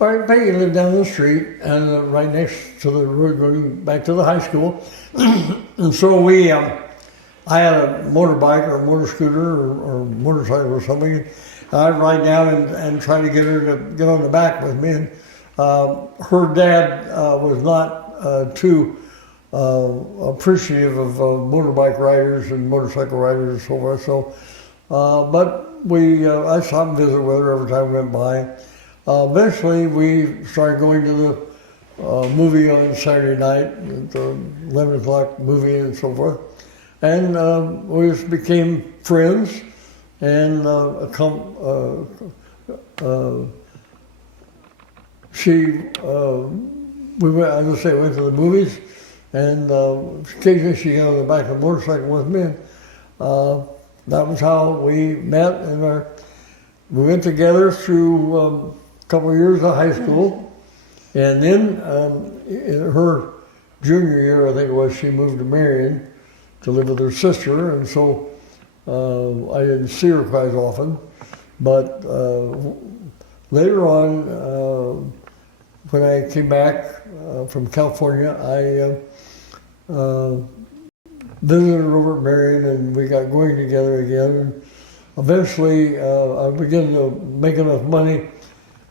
Right, Peggy lived down the street and right next to the road going back to the high school. And so I had a motorbike or a motor scooter or motorcycle or something. I'd ride down and try to get her to get on the back with me. And her dad was not too appreciative of motorbike riders and motorcycle riders and so forth. So, but I stopped and visit with her every time we went by. Eventually, we started going to the movie on Saturday night, the 11 o'clock movie and so forth. And we just became friends, and we went, as I say, went to the movies, and occasionally she got on the back of the motorcycle with me. And, that was how we met, and we went together through a couple of years of high school, and then in her junior year, I think it was, she moved to Marion to live with her sister, and so I didn't see her quite as often. But later on, when I came back from California, I visited her over at Marion, and we got going together again. And eventually, I began to make enough money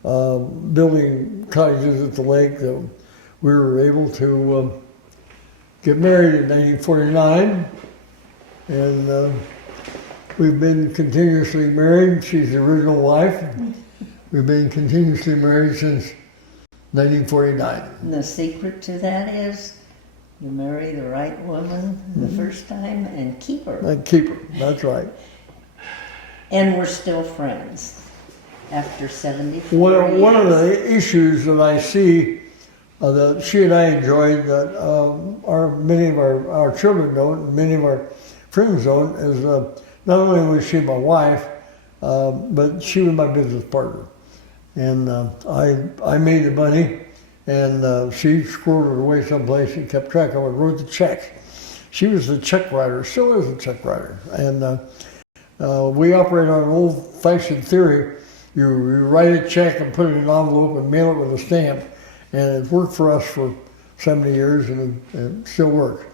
building cottages at the lake that we were able to get married in 1949, and we've been continuously married. She's the original wife. We've been continuously married since 1949. And the secret to that is you marry the right woman the first time and keep her. And keep her, that's right. And we're still friends after 74 years. One of the issues that I see that she and I enjoyed that many of our children don't, and many of our friends don't, is not only was she my wife, but she was my business partner. And I made the money, and she squirreled it away someplace and kept track of it, wrote the check. She was the check writer, still is a check writer. And we operate on an old-fashioned theory. You write a check and put it in an envelope and mail it with a stamp. And it worked for us for 70 years, and it still works.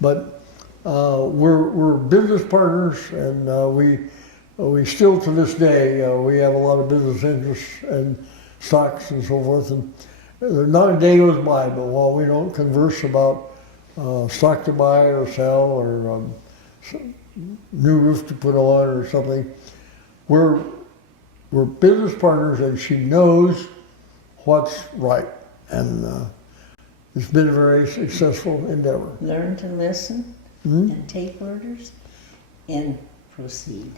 But we're business partners, and we still to this day we have a lot of business interests and stocks and so forth. And not a day goes by, but while we don't converse about stock to buy or sell or new roof to put on or something, we're business partners, and she knows what's right. And it's been a very successful endeavor. Learn to listen and take orders and proceed.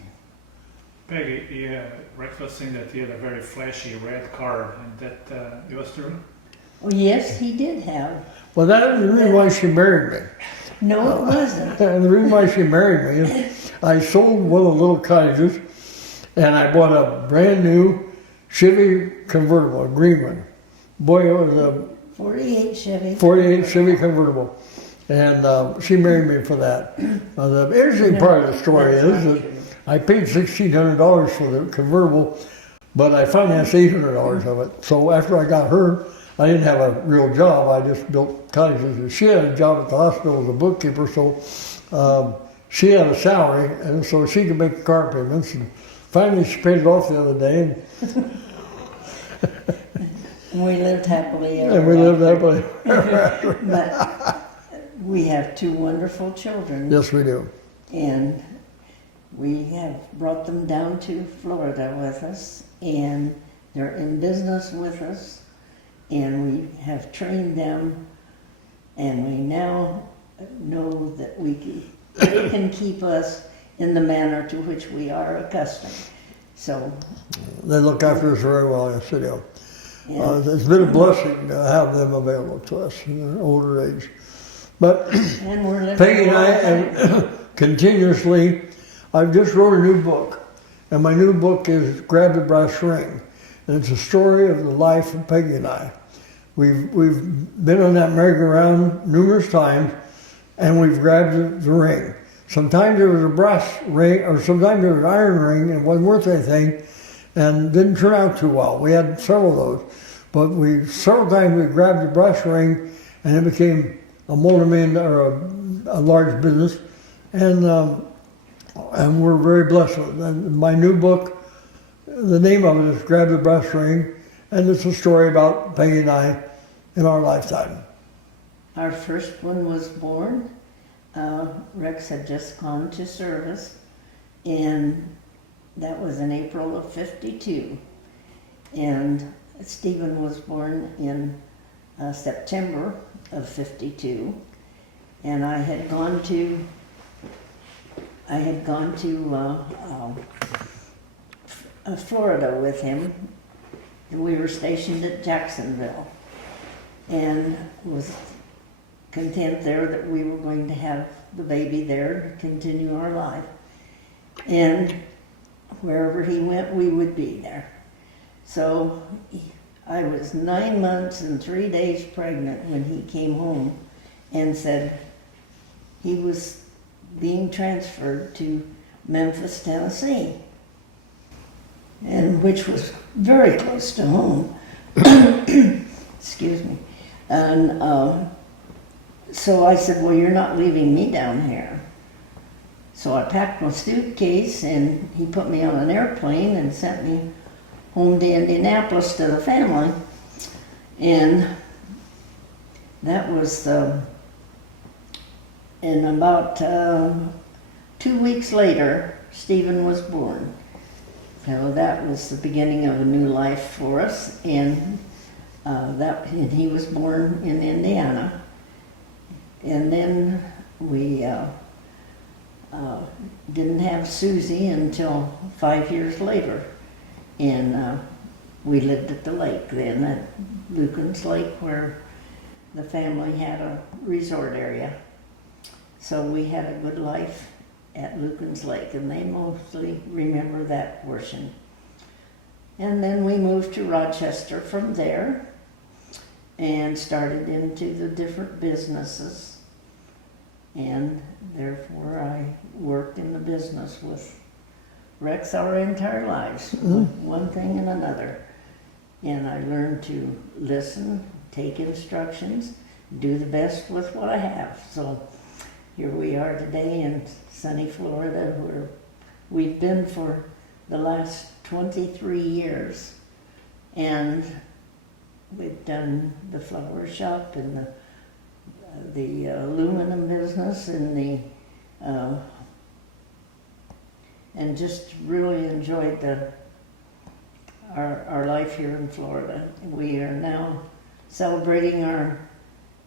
Peggy, Rex was saying that he had a very flashy red car, and that yours true? Oh, yes, he did have. Well, that is the reason why she married me. No, it wasn't. And the reason why she married me is I sold one of the little cottages, and I bought a brand new Chevy convertible, a green one. Boy, it was a 48 Chevy. 48 Chevy convertible. And she married me for that. The interesting part of the story is that I paid $1,600 for the convertible, but I financed $800 of it. So after I got her, I didn't have a real job. I just built cottages. And she had a job at the hospital as a bookkeeper, so she had a salary, and so she could make the car payments. And finally, she paid it off the other day. And we lived happily ever And we lived happily. But we have two wonderful children. Yes, we do. And we have brought them down to Florida with us, and they're in business with us, and we have trained them, and we now know that they can keep us in the manner to which we are accustomed. So they look after us very well, yes, they do. It's been a blessing to have them available to us in their older age. But Peggy and I continuously, I've just wrote a new book, and my new book is Grab the Brass Ring, and it's a story of the life of Peggy and I. We've been on that merry-go-round numerous times, and we've grabbed the ring. Sometimes there was a brass ring, or sometimes there was an iron ring, and it wasn't worth anything, and didn't turn out too well. We had several of those. But several times we grabbed the brass ring, and it became a multi-million or a large business, and we're very blessed with it. And my new book, the name of it is Grab the Brass Ring, and it's a story about Peggy and I in our lifetime. Our first one was born. Rex had just gone to service, and that was in April of '52. And Stephen was born in September of '52, and I had gone to Florida with him. We were stationed at Jacksonville, and was content there that we were going to have the baby there to continue our life. And wherever he went, we would be there. So I was 9 months and 3 days pregnant when he came home and said he was being transferred to Memphis, Tennessee, and which was very close to home. Excuse me. And so I said, well, you're not leaving me down here. So I packed my suitcase, and he put me on an airplane and sent me home to Indianapolis to the family. And that was, and about 2 weeks later, Stephen was born. So that was the beginning of a new life for us, and and he was born in Indiana. And then we didn't have Susie until 5 years later, and we lived at the lake then, at Lucan's Lake, where the family had a resort area. So we had a good life at Lucan's Lake, and they mostly remember that portion. And then we moved to Rochester from there and started into the different businesses. And therefore I worked in the business with Rex our entire lives, one thing and another. And I learned to listen, take instructions, do the best with what I have. So here we are today in sunny Florida, where we've been for the last 23 years. And we've done the flower shop and the aluminum business and and just really enjoyed our life here in Florida. We are now celebrating our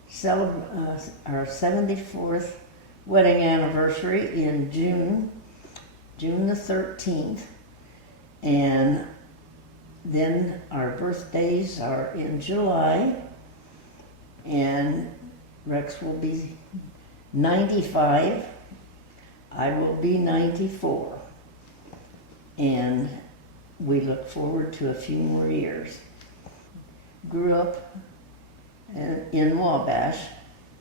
74th wedding anniversary in June the 13th, and then our birthdays are in July, and Rex will be 95, I will be 94, and we look forward to a few more years. Grew up in Wabash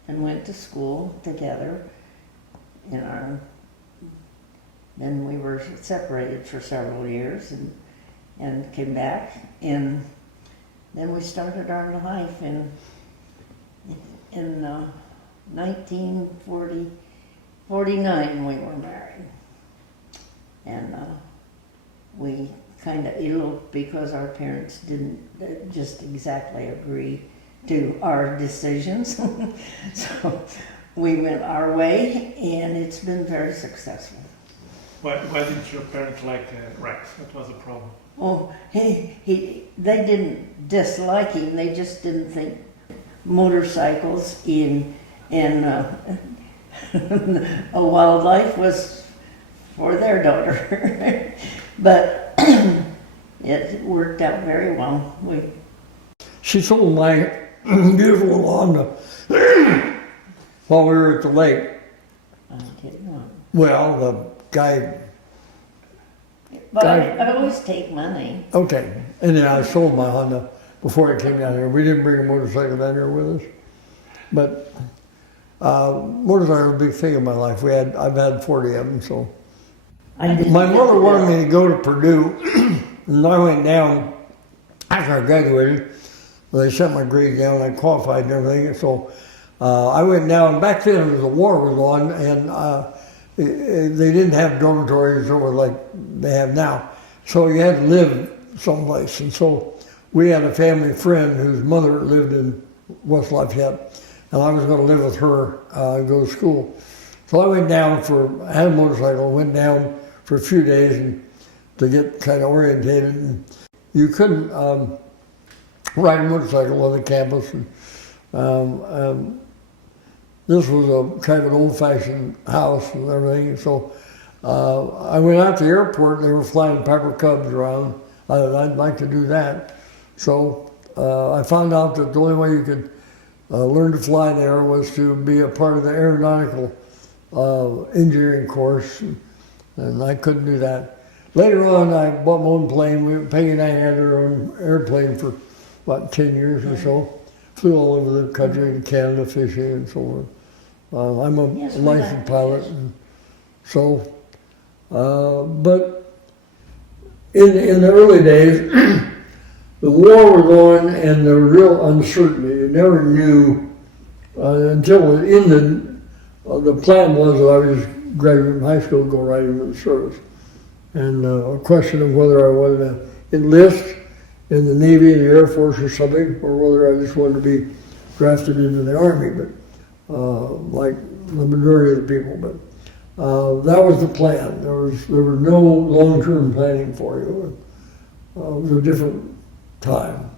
and went to school together. Then we were separated for several years and came back, and then we started our life in 1949 we were married, and we kind of eloped because our parents didn't just exactly agree to our decisions. So we went our way, and it's been very successful. Why didn't your parents like Rex? What was the problem? Oh, they didn't dislike him, they just didn't think motorcycles and a wildlife was for their daughter. But it worked out very well. She sold my beautiful Honda while we were at the lake. I didn't know. Well, the guy. But I always take money. Okay, and then I sold my Honda before it came down here. We didn't bring a motorcycle down here with us, but motorcycle was a big thing in my life. I've had 40 of them, so. My mother wanted me to go to Purdue, and I went down after I graduated. they sent my grade down, I qualified and everything, and so I went down. Back then, the war was on, and they didn't have dormitories over like they have now, so you had to live someplace. And so we had a family friend whose mother lived in West Lafayette, and I was going to live with her and go to school. So I went down I had a motorcycle, went down for a few days and to get kind of orientated. And you couldn't ride a motorcycle on the campus. And, this was a kind of an old-fashioned house and everything. So I went out to the airport and they were flying Piper Cubs around. I'd like to do that. So I found out that the only way you could learn to fly there was to be a part of the aeronautical engineering course, and I couldn't do that. Later on, I bought my own plane. Peggy and I had our own airplane for about 10 years or so. Flew all over the country, in Canada, fishing and so on. I'm a licensed pilot, and so, but in the early days, the war was on and there was real uncertainty. You never knew until it ended. The plan was that I was graduating from high school to go right into the service. And a question of whether I wanted to enlist in the Navy, the Air Force or something, or whether I just wanted to be drafted into the Army, but like the majority of the people. But that was the plan. There was no long-term planning for you. It was a different time.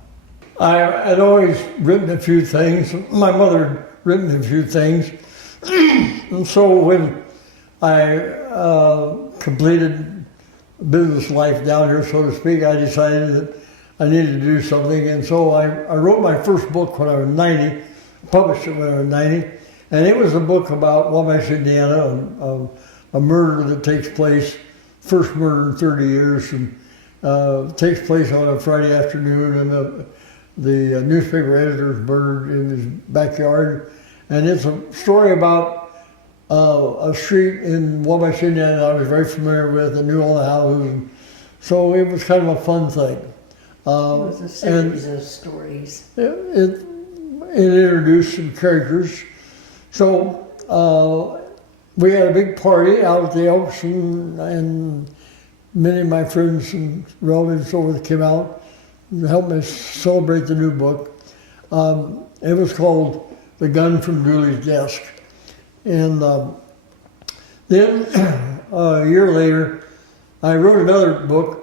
I had always written a few things. My mother had written a few things. And so when I completed business life down here, so to speak, I decided that I needed to do something. And so I wrote my first book when I was 90, published it when I was 90. And it was a book about Wabash, Indiana, a murder that takes place, first murder in 30 years, and takes place on a Friday afternoon, and the newspaper editor is murdered in his backyard. And it's a story about a street in Wabash, Indiana that I was very familiar with and knew all the houses. And so it was kind of a fun thing. It was a series of stories. It introduced some characters. So we had a big party out at the Elks, and many of my friends and relatives and so forth came out and helped me celebrate the new book. It was called The Gun from Dooley's Desk. And then a year later, I wrote another book.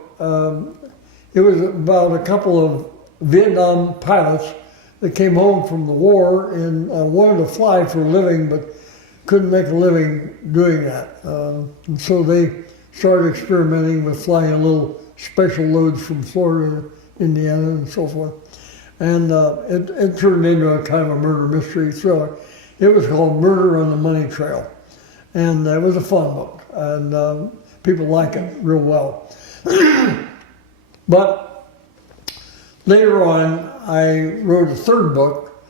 It was about a couple of Vietnam pilots that came home from the war and wanted to fly for a living, but couldn't make a living doing that. And so they started experimenting with flying a little special loads from Florida to Indiana and so forth. And it turned into a kind of a murder mystery thriller. It was called Murder on the Money Trail. And it was a fun book, and people like it real well. But later on, I wrote a third book,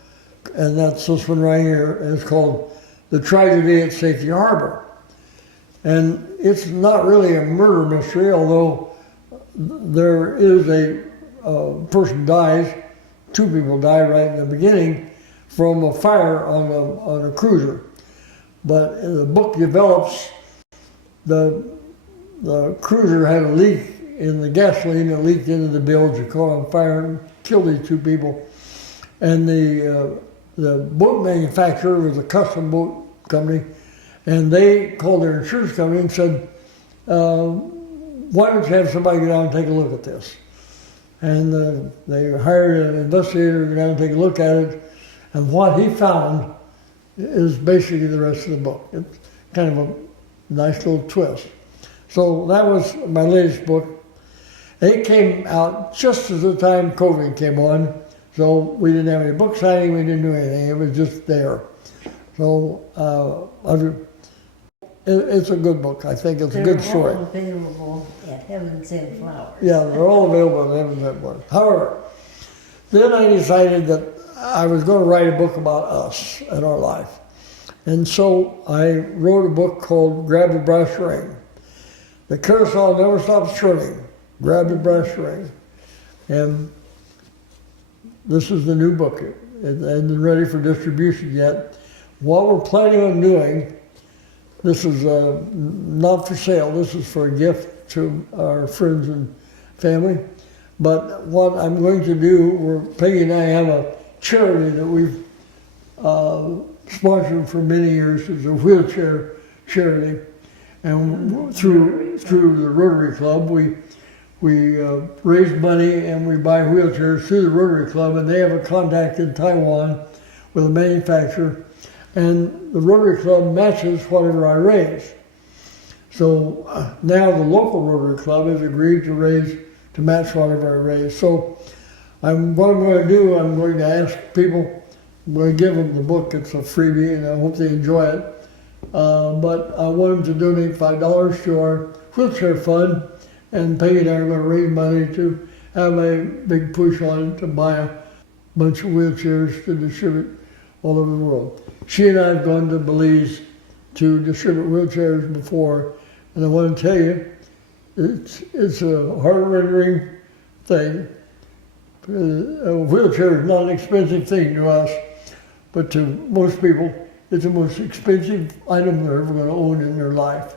and that's this one right here. It's called The Tragedy at Safety Harbor. And it's not really a murder mystery, although there is a person dies, two people die right in the beginning from a fire on a cruiser. But the book develops, the cruiser had a leak in the gasoline that leaked into the bilge, it caught on fire and killed these two people. And the boat manufacturer was a custom boat company, and they called their insurance company and said, why don't you have somebody go down and take a look at this? And they hired an investigator to go down and take a look at it, and what he found is basically the rest of the book. It's kind of a nice little twist. So that was my latest book. It came out just as the time COVID came on, so we didn't have any book signing, we didn't do anything, it was just there. So it's a good book, I think it's a good story. They're all available at Heavens and Flowers. Yeah, they're all available at Heavens and Flowers. However, then I decided that I was going to write a book about us and our life. And so I wrote a book called Grab the Brass Ring. The carousel never stops turning. Grab the brass ring. And This is the new book. It isn't ready for distribution yet. What we're planning on doing, this is not for sale. This is for a gift to our friends and family. But what I'm going to do, Peggy and I have a charity that we've sponsored for many years. It's a wheelchair charity, and through the Rotary Club, we raise money and we buy wheelchairs through the Rotary Club, and they have a contact in Taiwan with a manufacturer, and the Rotary Club matches whatever I raise. So now the local Rotary Club has agreed to match whatever I raise. So what I'm going to do, I'm going to ask people, I'm going to give them the book. It's a freebie, and I hope they enjoy it. But I want them to donate $5 to our wheelchair fund, and Peggy and I are going to raise money to have a big push on it to buy a bunch of wheelchairs to distribute all over the world. She and I have gone to Belize to distribute wheelchairs before, and I want to tell you, it's a heart-rending thing. A wheelchair is not an expensive thing to us, but to most people, it's the most expensive item they're ever going to own in their life.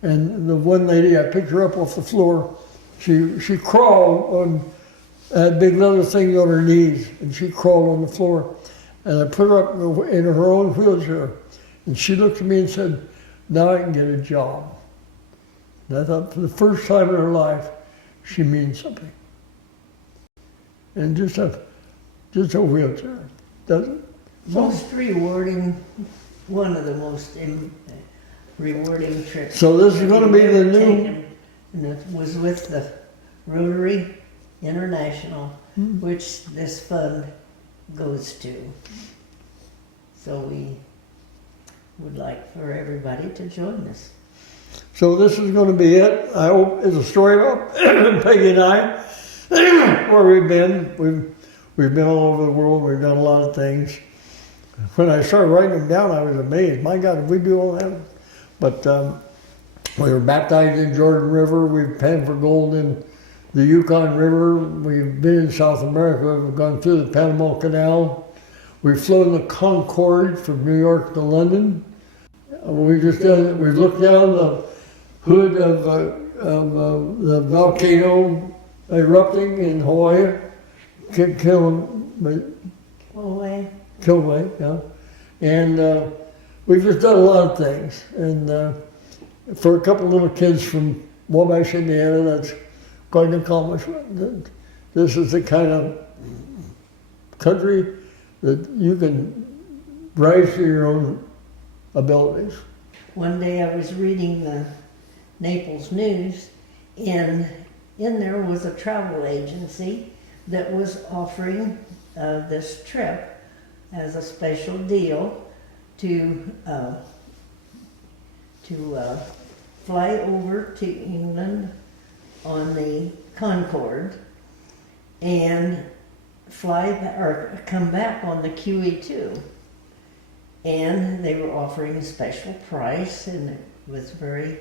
And the one lady, I picked her up off the floor. She crawled on, had big leather things on her knees, and she crawled on the floor. And I put her up in her own wheelchair. And she looked at me and said, "Now I can get a job." And I thought, for the first time in her life, she means something. And just a wheelchair, doesn't. Most rewarding, one of the most rewarding trips. So this is going to be the new. Taken, and it was with the Rotary International, which this fund goes to. So we would like for everybody to join us. So this is going to be it. I hope it's a story about Peggy and I, where we've been. We've been all over the world. We've done a lot of things. When I started writing them down, I was amazed. My God, did we do all that? But we were baptized in Jordan River. We've panned for gold in the Yukon River. We've been in South America. We've gone through the Panama Canal. We've flown the Concorde from New York to London. We've looked down the hood of the volcano erupting in Hawaii, Kilauea, yeah. And we've just done a lot of things. And for a couple little kids from Wabash, Indiana, that's quite an accomplishment. This is the kind of country that you can rise to your own abilities. One day I was reading the Naples News, and in there was a travel agency that was offering this trip as a special deal to fly over to England on the Concorde and come back on the QE2. And they were offering a special price, and it was very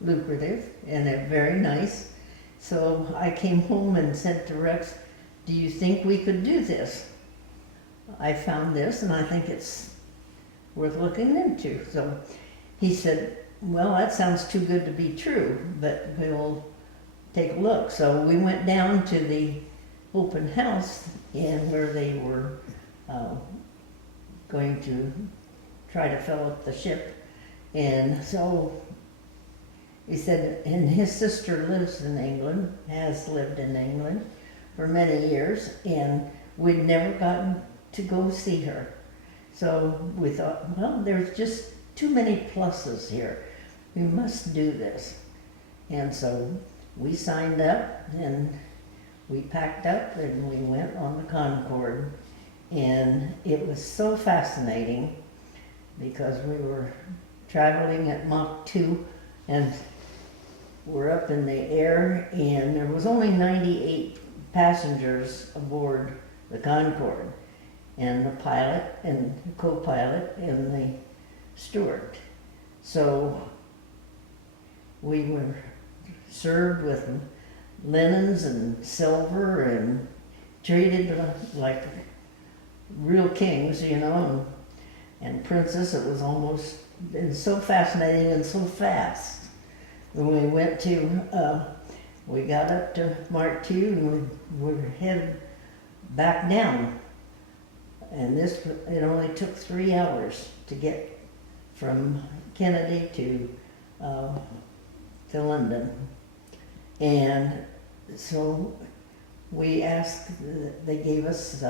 lucrative and very nice. So I came home and said to Rex, "Do you think we could do this? I found this and I think it's worth looking into." So he said, "Well, that sounds too good to be true, but we'll take a look." So we went down to the open house and where they were going to try to fill up the ship. And so he said, and his sister lives in England, has lived in England for many years, and we'd never gotten to go see her. So we thought, well, there's just too many pluses here. We must do this. And so we signed up and we packed up and we went on the Concorde. And it was so fascinating because we were traveling at Mach 2 and we're up in the air, and there was only 98 passengers aboard the Concorde, and the pilot and the co-pilot and the steward. So we were served with linens and silver and treated like real kings, you know, and princess. It was almost, and so fascinating and so fast. When we went to, we got up to Mark II and we were headed back down. And it only took 3 hours to get from Kennedy to London. And so we asked, they gave us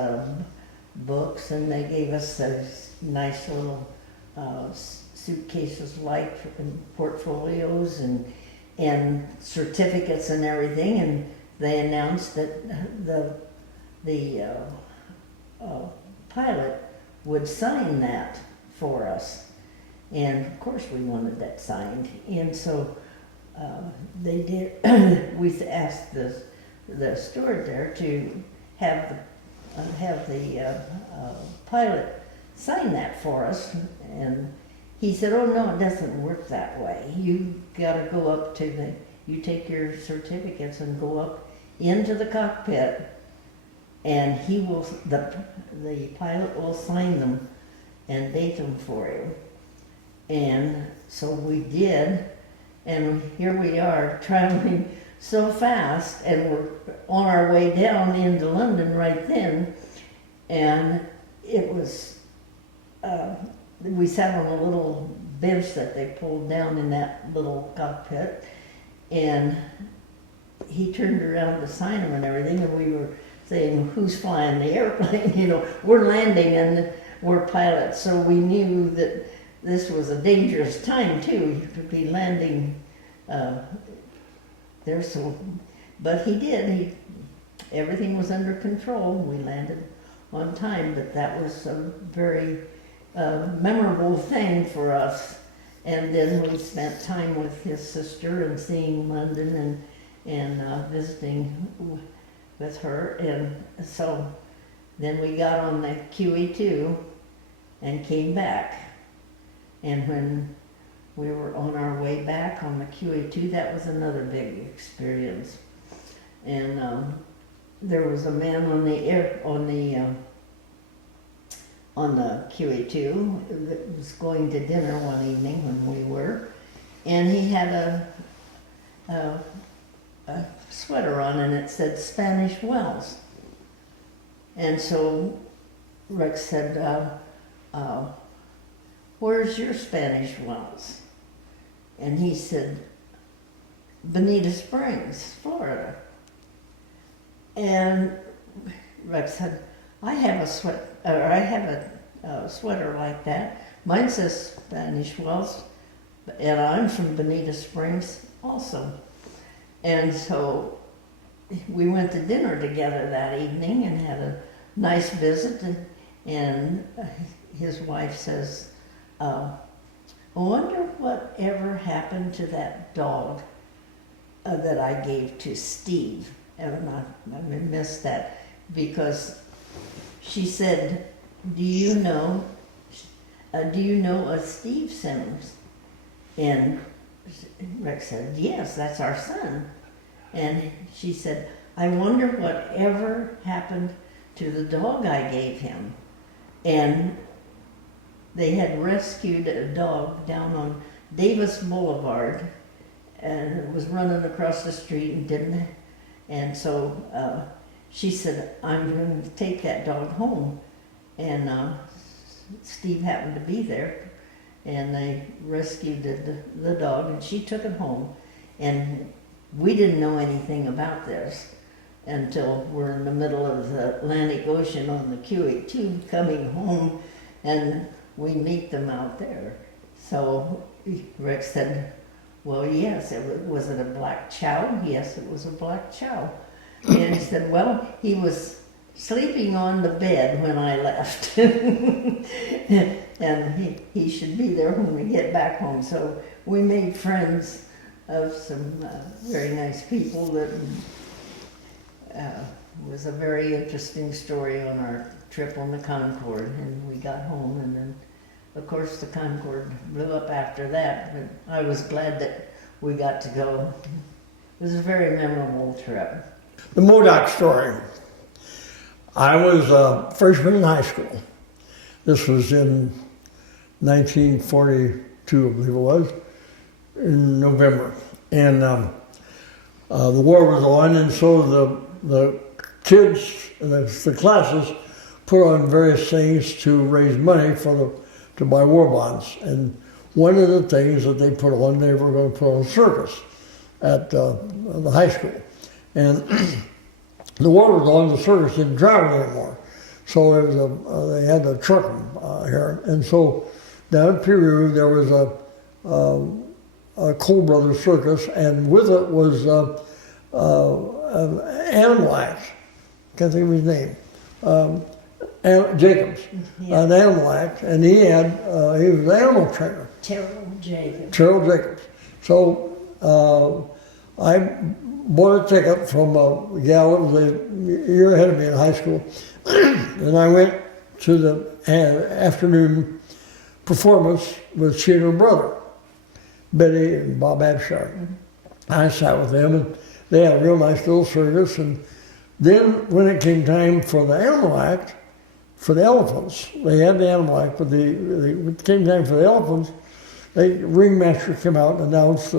books, and they gave us those nice little suitcases like portfolios and certificates and everything, and they announced that the pilot would sign that for us. And of course we wanted that signed. And so they did, we asked the steward there to have the pilot sign that for us. And he said, oh no, it doesn't work that way. You gotta go up to you take your certificates and go up into the cockpit, and the pilot will sign them and date them for you. And so we did, and here we are traveling so fast, and we're on our way down into London right then, and it was, we sat on a little bench that they pulled down in that little cockpit, and he turned around to sign them and everything, and we were saying, who's flying the airplane? You know, we're landing and we're pilots, so we knew that this was a dangerous time too. You could be landing there, so, but he did. Everything was under control. We landed on time, but that was a very memorable thing for us. And then we spent time with his sister and seeing London and visiting with her. And so then we got on the QE2 and came back. And when we were on our way back on the QA2, that was another big experience. And there was a man on the QA2 that was going to dinner one evening when we were, and he had a sweater on, and it said Spanish Wells. And so Rex said, where's your Spanish Wells? And he said, Bonita Springs, Florida. And Rex said, I have a sweater like that. Mine says Spanish Wells, and I'm from Bonita Springs also. And so we went to dinner together that evening and had a nice visit, and his wife says, I wonder what ever happened to that dog that I gave to Steve. And I missed that, because she said, do you know a Steve Sims? And Rex said, yes, that's our son. And she said, I wonder what ever happened to the dog I gave him. And they had rescued a dog down on Davis Boulevard, and it was running across the street and didn't. And so she said, I'm going to take that dog home. And Steve happened to be there, and they rescued the dog, and she took it home. And we didn't know anything about this until we're in the middle of the Atlantic Ocean on the QA2 coming home, and we meet them out there. So Rex said, well, yes, was it a black chow? Yes, it was a black chow. And he said, well, he was sleeping on the bed when I left. And he should be there when we get back home. So we made friends of some very nice people. That was a very interesting story on our trip on the Concorde. And we got home, and then of course the Concorde blew up after that, but I was glad that we got to go. It was a very memorable trip. The Modoc story. I was a freshman in high school. This was in 1942, I believe it was, in November. And the war was on, and so the kids and the classes put on various things to raise money to buy war bonds. And one of the things that they put on, they were going to put on a circus at the high school. And the war was on, the circus didn't travel anymore. So it was they had to truck them here. And so down in Peru, there was a Cole Brothers circus, and with it was an animal act. Can't think of his name. Jacobs, Yeah. an animal act, and he was an animal trainer. Terrell Jacobs. Terrell Jacobs. So I bought a ticket from a gal that was a year ahead of me in high school, and I went to the afternoon performance with she and her brother, Betty and Bob Abshire. I sat with them, and they had a real nice little circus. And then when it came time for the animal act, for the elephants, they had the animal act, but when it came time for the elephants, the ringmaster came out and announced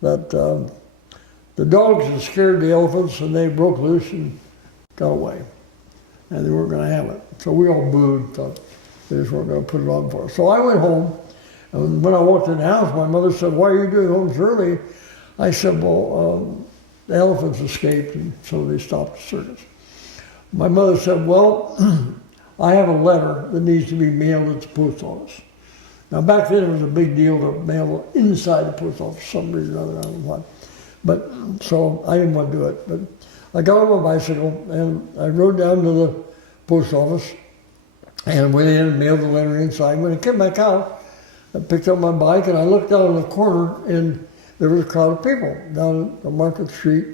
that the dogs had scared the elephants and they broke loose and got away. And they weren't going to have it. So we all booed, thought they just weren't going to put it on for us. So I went home, and when I walked in the house, my mother said, "Why are you doing home so early?" I said, "Well, the elephants escaped, and so they stopped the circus." My mother said, "Well, I have a letter that needs to be mailed at the post office." Now back then it was a big deal to mail inside the post office for some reason or other, I don't know what. But so I didn't want to do it. But I got on my bicycle and I rode down to the post office and went in and mailed the letter inside. When I came back out, I picked up my bike and I looked down in the corner and there was a crowd of people down at the Market Street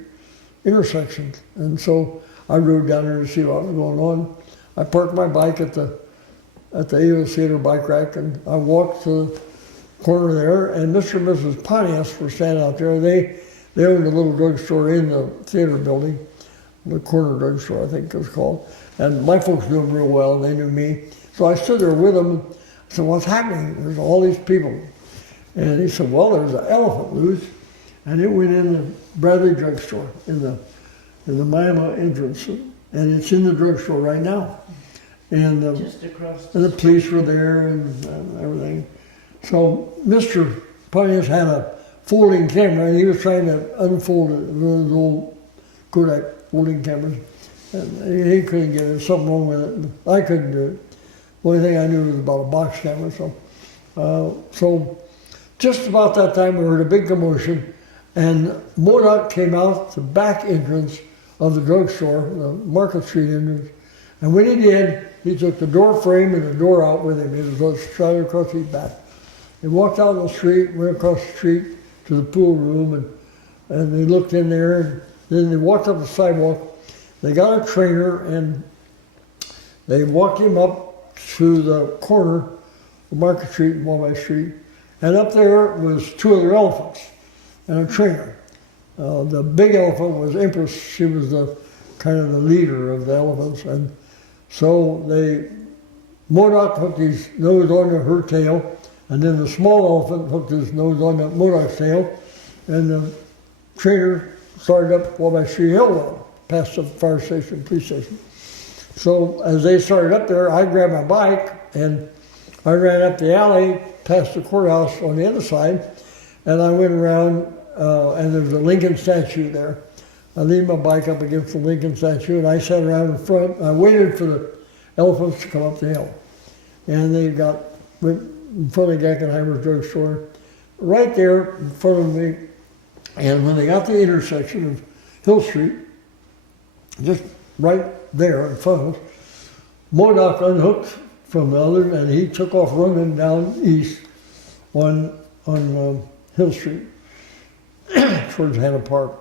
intersection. And so I rode down there to see what was going on. I parked my bike at the AO Theater bike rack, and I walked to the corner there, and Mr. and Mrs. Pontius were standing out there. They owned a little drugstore in the theater building, the corner drugstore, I think it was called. And my folks knew them real well, and they knew me. So I stood there with them, and I said, "What's happening? There's all these people." And he said, "Well, there's an elephant loose," and it went in the Bradley drugstore, in the Miami entrance, and it's in the drugstore right now. And Just across the police were there and everything. So Mr. Pontius had a folding camera, and he was trying to unfold it, one of those old Kodak folding cameras. And he couldn't get it. There was something wrong with it. I couldn't do it. The only thing I knew was about a box camera. So just about that time, we heard a big commotion, and Modoc came out the back entrance of the drugstore, the Market Street entrance. And when he did, he took the door frame and the door out with him. It was straight across his back. He walked out on the street, went across the street to the pool room, and they looked in there, and then they walked up the sidewalk. They got a trainer, and they walked him up to the corner of Market Street and Wabash Street, and up there was two other elephants and a trainer. The big elephant was Empress. She was kind of the leader of the elephants, and so Modoc hooked his nose onto her tail, and then the small elephant hooked his nose onto Modoc's tail, and the trainer started up Wabash Street Hill, past the fire station, police station. So as they started up there, I grabbed my bike, and I ran up the alley, past the courthouse on the other side, and I went around, and there was a Lincoln statue there. I leaned my bike up against the Lincoln statue, and I sat around in front. I waited for the elephants to come up the hill. And they went in front of Gackenheimer's drugstore, right there in front of me. And when they got to the intersection of Hill Street, just right there in front of us, Modoc unhooked from the other, and he took off running down east on Hill Street towards Hannah Park.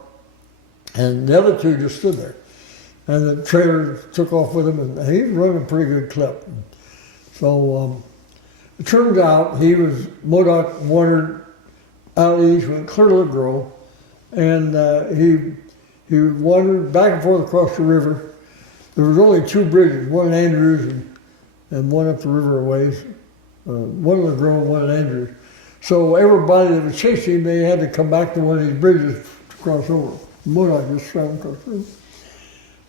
And the other two just stood there. And the trailer took off with him, and he was running a pretty good clip. So it turned out Modoc wandered out east, went clear to the Grove, and he wandered back and forth across the river there was only 2 bridges, one in Andrews and one up the river a ways. One in the Grove, one in Andrews. So everybody that was chasing him, they had to come back to one of these bridges to cross over. Modoc just swam across through.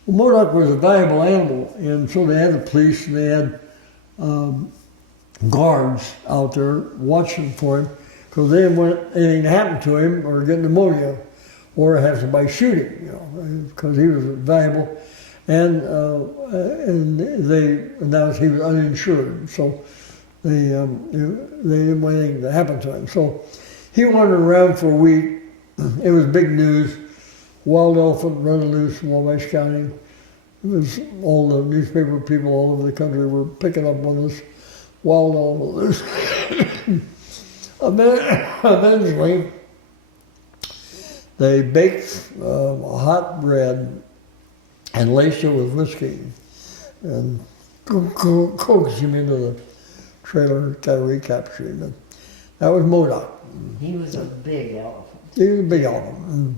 Well, Modoc was a valuable animal, and so they had the police and they had guards out there watching for him because they didn't want anything to happen to him or get pneumonia or have somebody shoot him, you know, because he was valuable. And they announced he was uninsured, so they didn't want anything to happen to him. So he wandered around for a week. It was big news. Wild elephant running loose in Wabash County. It was all the newspaper people all over the country were picking up on this wild elephant loose. Eventually, they baked hot bread and laced it with whiskey and coaxed him into the trailer to recapture him. And that was Modoc. He was a big elephant. He was a big elephant.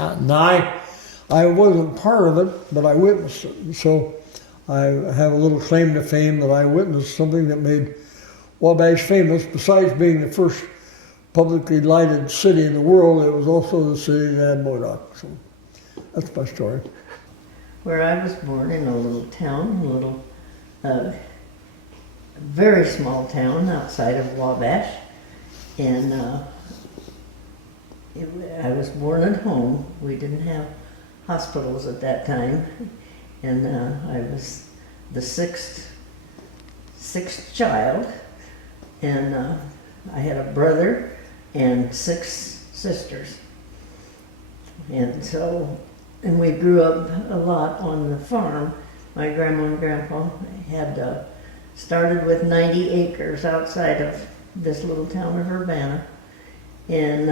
And I wasn't part of it, but I witnessed it. So I have a little claim to fame that I witnessed something that made Wabash famous. Besides being the first publicly lighted city in the world, it was also the city that had Modoc. So that's my story. Where I was born in a little town, very small town outside of Wabash, and I was born at home. We didn't have hospitals at that time, and I was the sixth child, and I had a brother and 6 sisters, and we grew up a lot on the farm. My grandma and grandpa had started with 90 acres outside of this little town of Urbana. And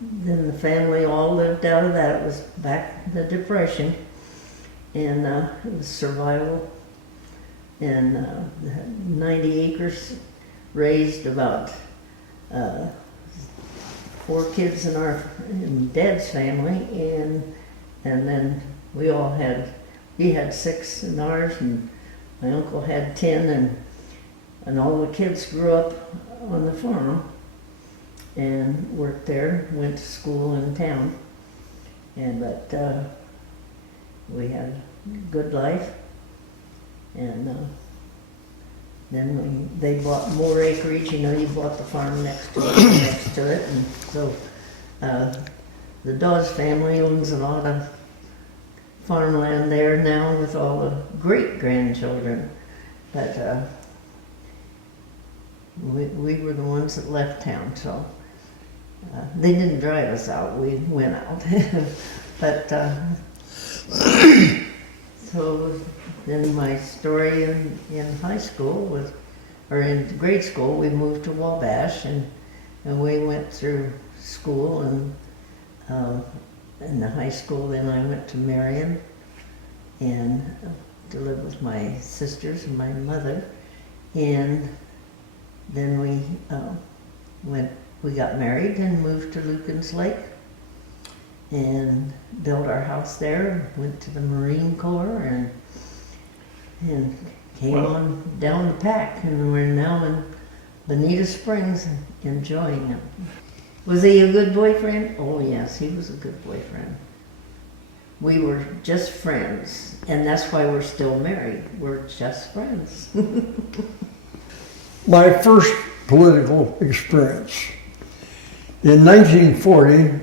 then the family all lived out of that. It was back in the Depression. And it was survival. And 90 acres raised about 4 kids in Dad's family. And then we had 6 in ours, and my uncle had 10, and all the kids grew up on the farm and worked there, went to school in town. But we had a good life, and then they bought more acreage. You know, you bought the farm next to it, and so the Dawes family owns a lot of farmland there now with all the great-grandchildren. But we were the ones that left town, so they didn't drive us out, we went out. But so then my story in high school or in grade school, we moved to Wabash, and we went through school, and in the high school then I went to Marion and to live with my sisters and my mother, and then we got married and moved to Lucan's Lake and built our house there, went to the Marine Corps, and came on down the pack, and we're now in Bonita Springs enjoying it. Was he a good boyfriend? Oh yes, he was a good boyfriend. We were just friends, and that's why we're still married. We're just friends. My first political experience. In 1940,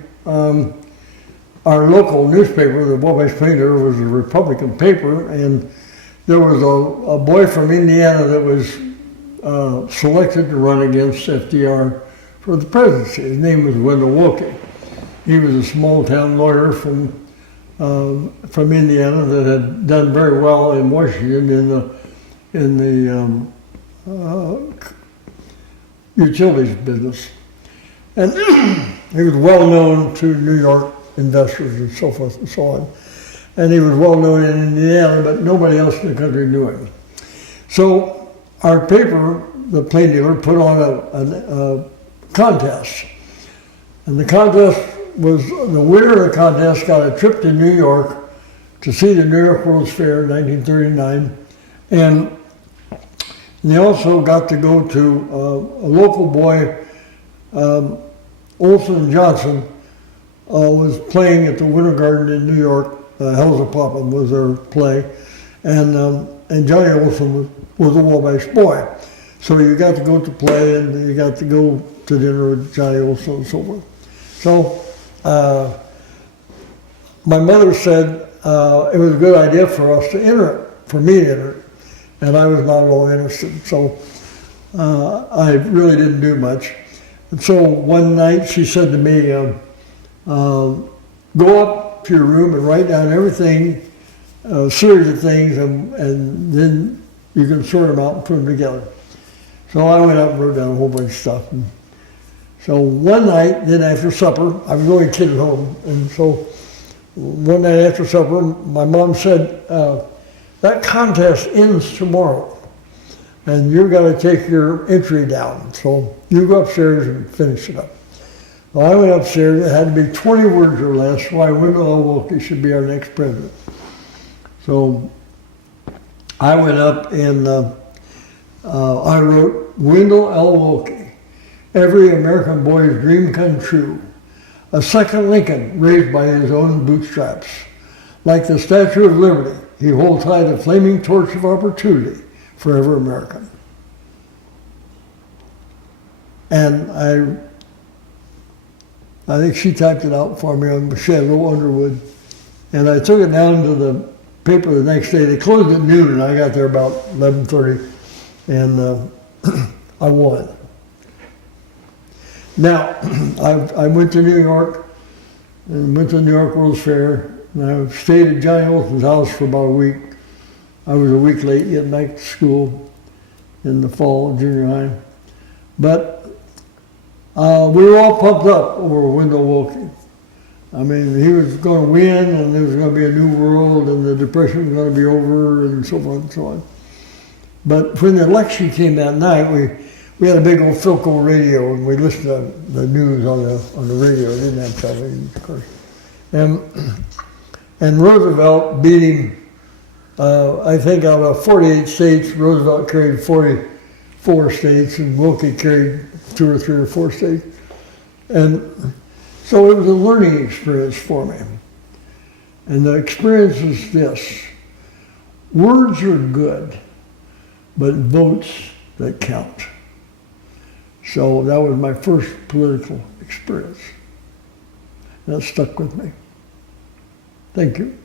our local newspaper, the Wabash Painter, was a Republican paper, and there was a boy from Indiana that was selected to run against FDR for the presidency. His name was Wendell Willkie. He was a small-town lawyer from Indiana that had done very well in Washington in the utilities business. And he was well known to New York investors and so forth and so on. And he was well known in Indiana, but nobody else in the country knew him. So our paper, the Plain Dealer, put on a contest. And the contest was, the winner of the contest got a trip to New York to see the New York World's Fair in 1939, and they also got to go to a local boy, Olson Johnson, was playing at the Winter Garden in New York. Hell's a Poppin' was their play, and Johnny Olson was a Wabash boy. So you got to go to play, and you got to go to dinner with Johnny Olson and so forth. So my mother said it was a good idea for us to enter it, for me to enter it, and I was not at all interested. So I really didn't do much. And so one night she said to me, go up to your room and write down everything, a series of things, and then you can sort them out and put them together. So I went up and wrote down a whole bunch of stuff. And so one night, then after supper, I was the only kid at home, and so one night after supper, my mom said, that contest ends tomorrow, and you've got to take your entry down. So you go upstairs and finish it up. Well, I went upstairs. It had to be 20 words or less why Wendell L. Wilkie should be our next president. So I went up and I wrote, Wendell L. Wilkie, every American boy's dream come true. A second Lincoln raised by his own bootstraps. Like the Statue of Liberty, he holds high the flaming torch of opportunity, forever American. And I think she typed it out for me on Shadow Underwood. And I took it down to the paper the next day. They closed at noon, and I got there about 11:30, and I won. Now, I went to New York, and went to the New York World's Fair, and I stayed at Johnny Olson's house for about a week. I was a week late getting back to school in the fall of junior high. But we were all pumped up over Wendell Wilkie. I mean, he was going to win, and there was going to be a new world, and the Depression was going to be over, and so forth and so on. But when the election came that night, we had a big old Philco radio, and we listened to the news on the radio. We didn't have television, of course. And Roosevelt beat him. I think out of 48 states, Roosevelt carried 44 states, and Wilkie carried 2 or 3 or 4 states. And so it was a learning experience for me. And the experience is this: words are good, but votes that count. So that was my first political experience. And that stuck with me. Thank you.